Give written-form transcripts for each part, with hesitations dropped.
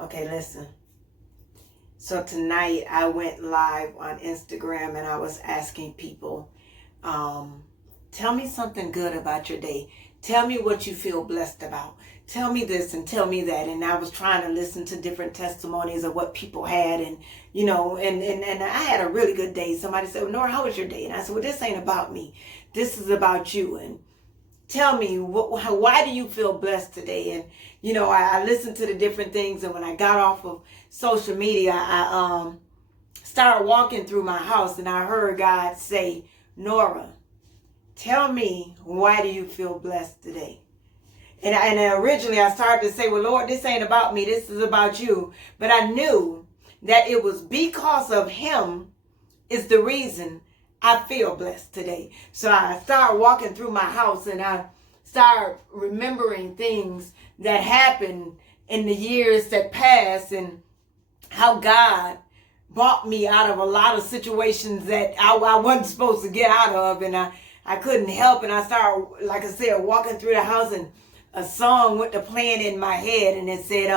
Okay, listen. So tonight I went live on Instagram and I was asking people, tell me something good about your day. Tell me what you feel blessed about. Tell me this and tell me that. And I was trying to listen to different testimonies of what people had. And, and I had a really good day. Somebody said, well, Nora, how was your day? And I said, well, this ain't about me. This is about you. And tell me, why do you feel blessed today? And, I listened to the different things. And when I got off of social media, I started walking through my house and I heard God say, Nora, tell me, why do you feel blessed today? And originally I started to say, well, Lord, this ain't about me. This is about you. But I knew that it was because of him is the reason I feel blessed today. So I started walking through my house and I started remembering things that happened in the years that passed and how God brought me out of a lot of situations that I wasn't supposed to get out of, and I couldn't help. And I started, like I said, walking through the house and a song went to playing in my head and it said,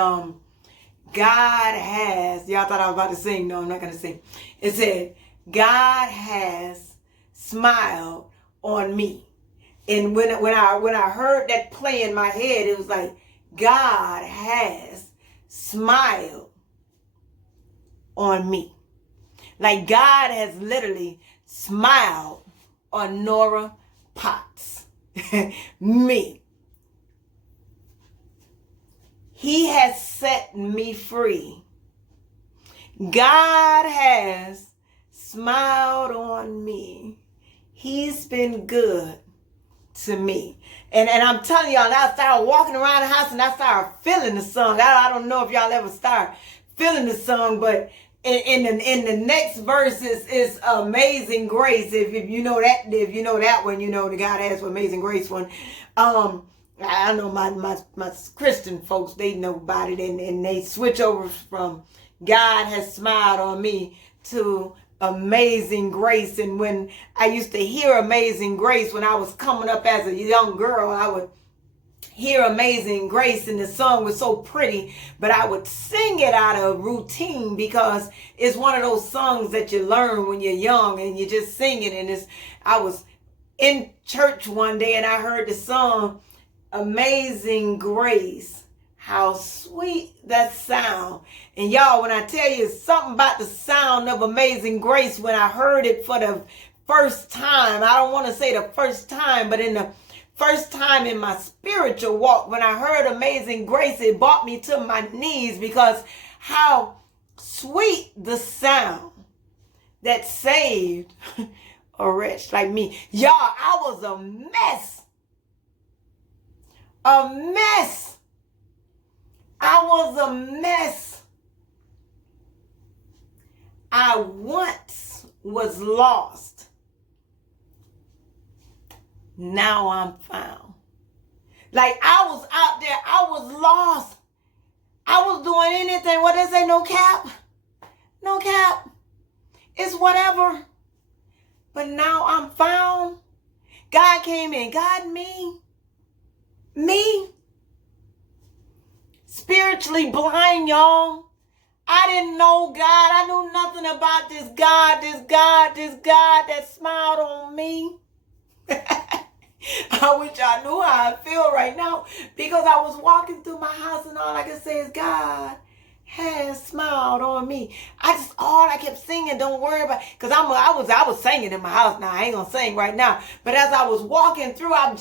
God has, y'all thought I was about to sing. No, I'm not going to sing. It said, God has smiled on me. And when I heard that play in my head, it was like, God has smiled on me. Like God has literally smiled on Nora Potts. Me. He has set me free. God has smiled on me. He's been good to me. And I'm telling y'all, I started walking around the house and I started feeling the song. I don't know if y'all ever start feeling the song, but in the next verse is Amazing Grace. If you know that one, you know the God has Amazing Grace one. I know my Christian folks, they know about it, and they switch over from God has smiled on me to Amazing Grace. And when I used to hear Amazing Grace when I was coming up as a young girl, I would hear Amazing Grace and the song was so pretty, but I would sing it out of routine because it's one of those songs that you learn when you're young and you just sing it. And I was in church one day and I heard the song Amazing Grace, how sweet that sound. And y'all, when I tell you something about the sound of Amazing Grace, when I heard it for the first time, I don't want to say the first time, but in the first time in my spiritual walk, when I heard Amazing Grace, it brought me to my knees because how sweet the sound that saved a wretch like me. Y'all, I was a mess. A mess. I was a mess. I once was lost. Now I'm found. Like I was out there, I was lost. I was doing anything. What they say, no cap? No cap. It's whatever. But now I'm found. God came in. God, me. Spiritually blind, y'all. I didn't know God. I knew nothing about this God that smiled on me. I wish I knew how I feel right now because I was walking through my house and all I could say is God has smiled on me. All I kept singing, don't worry about, because I was singing in my house. Now I ain't gonna sing right now, but as I was walking through, I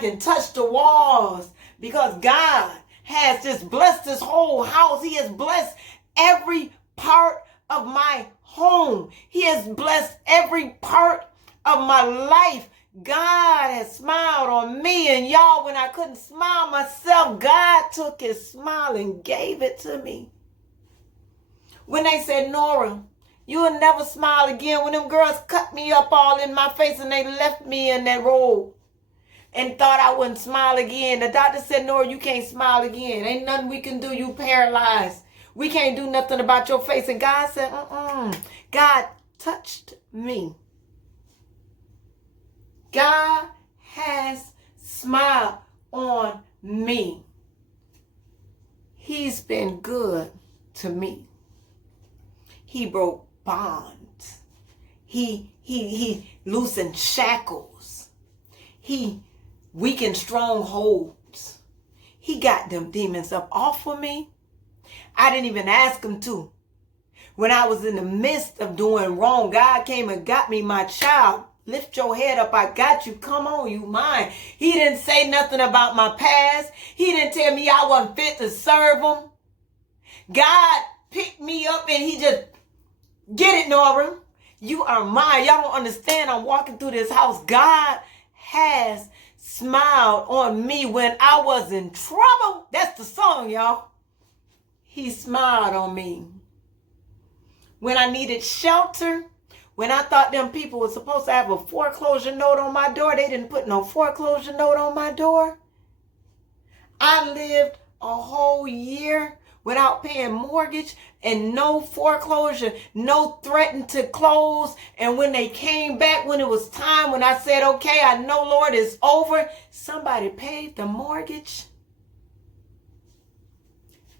can touch the walls because God has just blessed this whole house. He has blessed every part of my home. He has blessed every part of my life. God has smiled on me, and y'all, when I couldn't smile myself, God took his smile and gave it to me. When they said, Nora, you'll never smile again, when them girls cut me up all in my face and they left me in that robe and thought I wouldn't smile again, the doctor said, Nora, you can't smile again. Ain't nothing we can do. You paralyzed. We can't do nothing about your face. And God said, God touched me. God has smiled on me. He's been good to me. He broke bonds. He loosened shackles. He weakened strongholds. He got them demons up off of me. I didn't even ask him to. When I was in the midst of doing wrong, God came and got me, my child. Lift your head up. I got you. Come on, you mine. He didn't say nothing about my past. He didn't tell me I wasn't fit to serve him. God picked me up and he just, get it, Nora. You are mine. Y'all don't understand. I'm walking through this house. God has smiled on me when I was in trouble. That's the song, y'all. He smiled on me. When I needed shelter, when I thought them people were supposed to have a foreclosure note on my door, they didn't put no foreclosure note on my door. I lived a whole year without paying mortgage and no foreclosure, no threatened to close. And when they came back, when it was time, when I said, okay, I know, Lord, it's over, somebody paid the mortgage.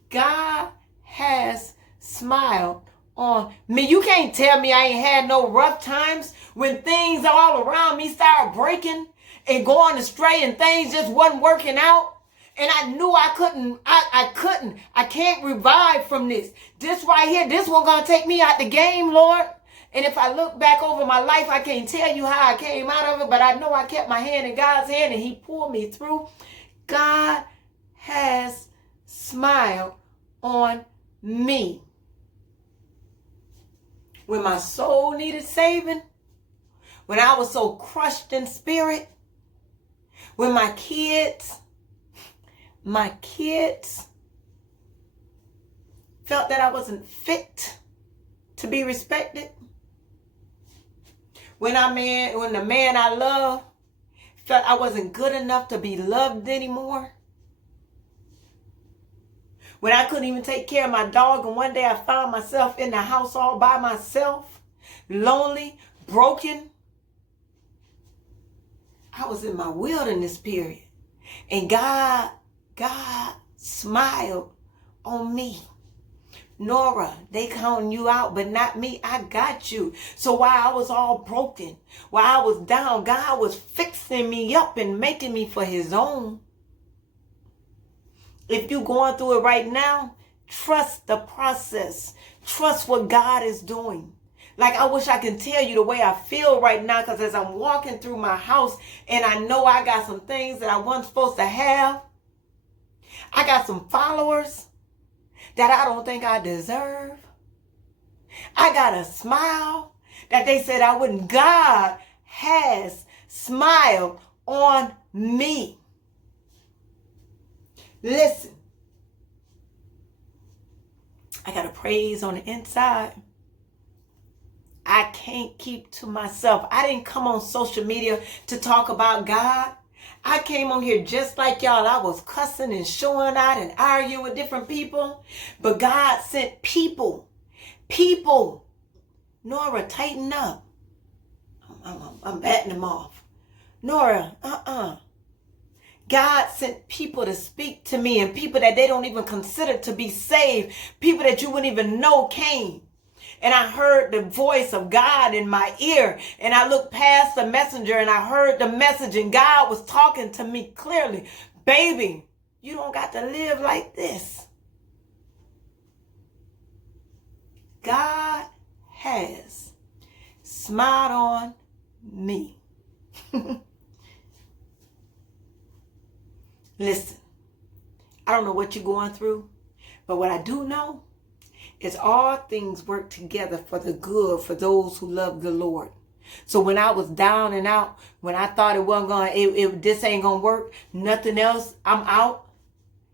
God has smiled on me. You can't tell me I ain't had no rough times when things all around me started breaking and going astray and things just wasn't working out. And I knew I can't revive from this. This right here, this one gonna take me out the game, Lord. And if I look back over my life, I can't tell you how I came out of it, but I know I kept my hand in God's hand and he pulled me through. God has smiled on me. When my soul needed saving, when I was so crushed in spirit, when my kids felt that I wasn't fit to be respected, when the man I love felt I wasn't good enough to be loved anymore, when I couldn't even take care of my dog, and one day I found myself in the house all by myself, lonely, broken. I was in my wilderness period. And God smiled on me. Nora, they counting you out, but not me. I got you. So while I was all broken, while I was down, God was fixing me up and making me for his own. If you're going through it right now, trust the process. Trust what God is doing. Like, I wish I could tell you the way I feel right now, because as I'm walking through my house and I know I got some things that I wasn't supposed to have. I got some followers that I don't think I deserve. I got a smile that they said I wouldn't. God has smiled on me. Listen, I got a praise on the inside. I can't keep to myself. I didn't come on social media to talk about God. I came on here just like y'all. I was cussing and showing out and arguing with different people. But God sent people. Nora, tighten up. I'm batting them off. Nora, God sent people to speak to me, and people that they don't even consider to be saved. People that you wouldn't even know came. And I heard the voice of God in my ear. And I looked past the messenger and I heard the message. And God was talking to me clearly. Baby, you don't got to live like this. God has smiled on me. Listen, I don't know what you're going through, but what I do know is all things work together for the good for those who love the Lord. So when I was down and out, when I thought it wasn't going, this ain't going to work, nothing else, I'm out.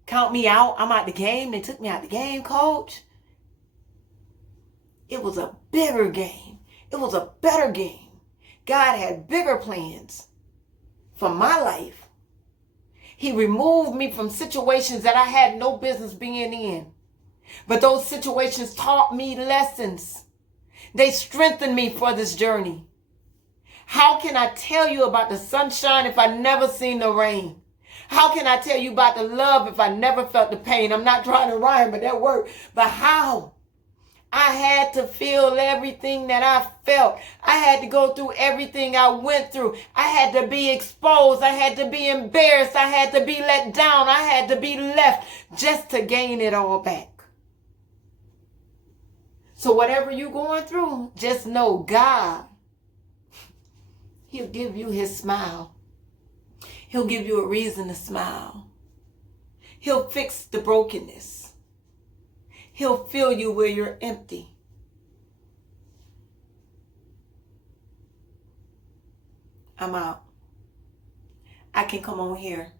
Count me out. I'm out the game. They took me out the game, coach. It was a bigger game. It was a better game. God had bigger plans for my life. He removed me from situations that I had no business being in. But those situations taught me lessons. They strengthened me for this journey. How can I tell you about the sunshine if I never seen the rain? How can I tell you about the love if I never felt the pain? I'm not trying to rhyme, but that worked. But how? I had to feel everything that I felt. I had to go through everything I went through. I had to be exposed. I had to be embarrassed. I had to be let down. I had to be left just to gain it all back. So whatever you're going through, just know God, He'll give you His smile. He'll give you a reason to smile. He'll fix the brokenness. He'll fill you where you're empty. I'm out. I can come on here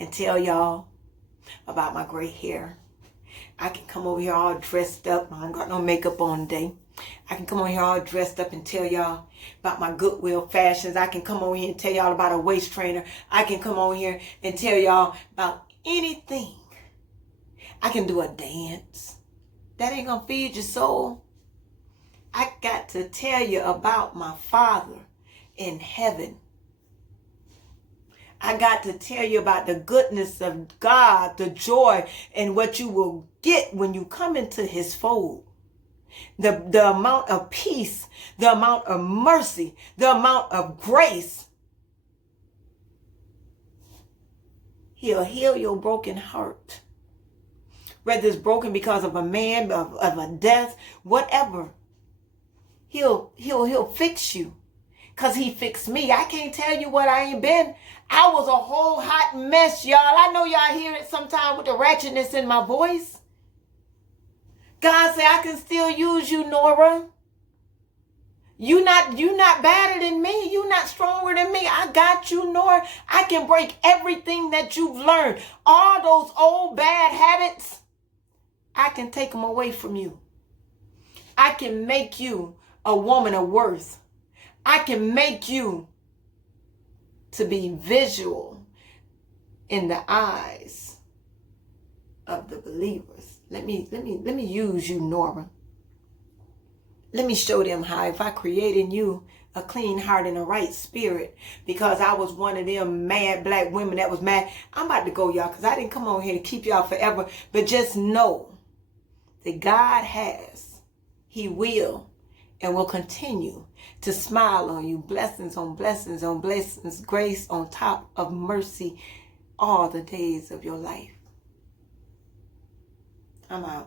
and tell y'all about my gray hair. I can come over here all dressed up. I don't got no makeup on today. I can come on here all dressed up and tell y'all about my Goodwill fashions. I can come over here and tell y'all about a waist trainer. I can come over here and tell y'all about anything. I can do a dance. That ain't gonna feed your soul. I got to tell you about my Father in heaven. I got to tell you about the goodness of God, the joy, and what you will get when you come into His fold. The amount of peace, the amount of mercy, the amount of grace. He'll heal your broken heart. Whether it's broken because of a man, of a death, whatever. He'll fix you. Because He fixed me. I can't tell you what I ain't been. I was a whole hot mess, y'all. I know y'all hear it sometimes with the ratchetness in my voice. God said, I can still use you, Nora. You not better than me. You not stronger than me. I got you, Nora. I can break everything that you've learned. All those old bad habits, I can take them away from you. I can make you a woman of worth. I can make you to be visual in the eyes of the believers. Let me use you, Nora. Let me show them how if I create in you a clean heart and a right spirit, because I was one of them mad black women that was mad. I'm about to go, y'all, because I didn't come on here to keep y'all forever. But just know that God has, He will, and will continue to smile on you. Blessings on blessings on blessings. Grace on top of mercy all the days of your life. I'm out.